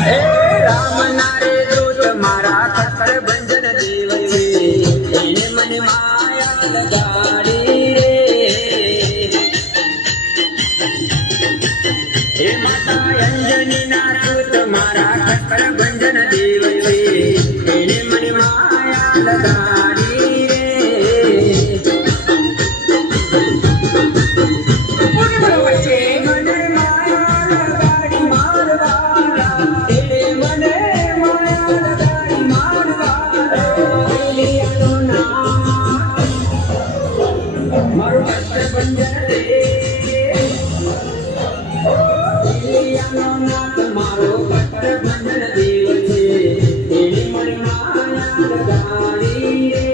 હે રામ નારે દૂત મારા કર બંજન દેવ છે એને મને માયા લગાડી રે હે માતા અંજની ના દૂત મારા કર બંજન દેવ છે એને મને માયા લગાડી રે મારો પત્ર બંધન દેવ છે એની મને માયા લગાડી રે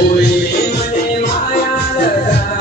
ઓય મને માયા લગાડી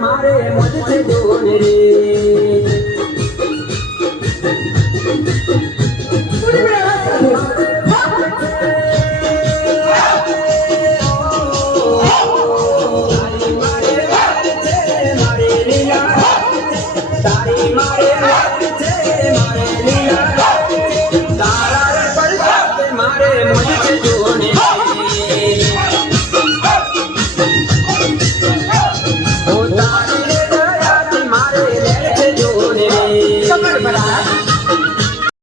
મારે મજ છે દોને રે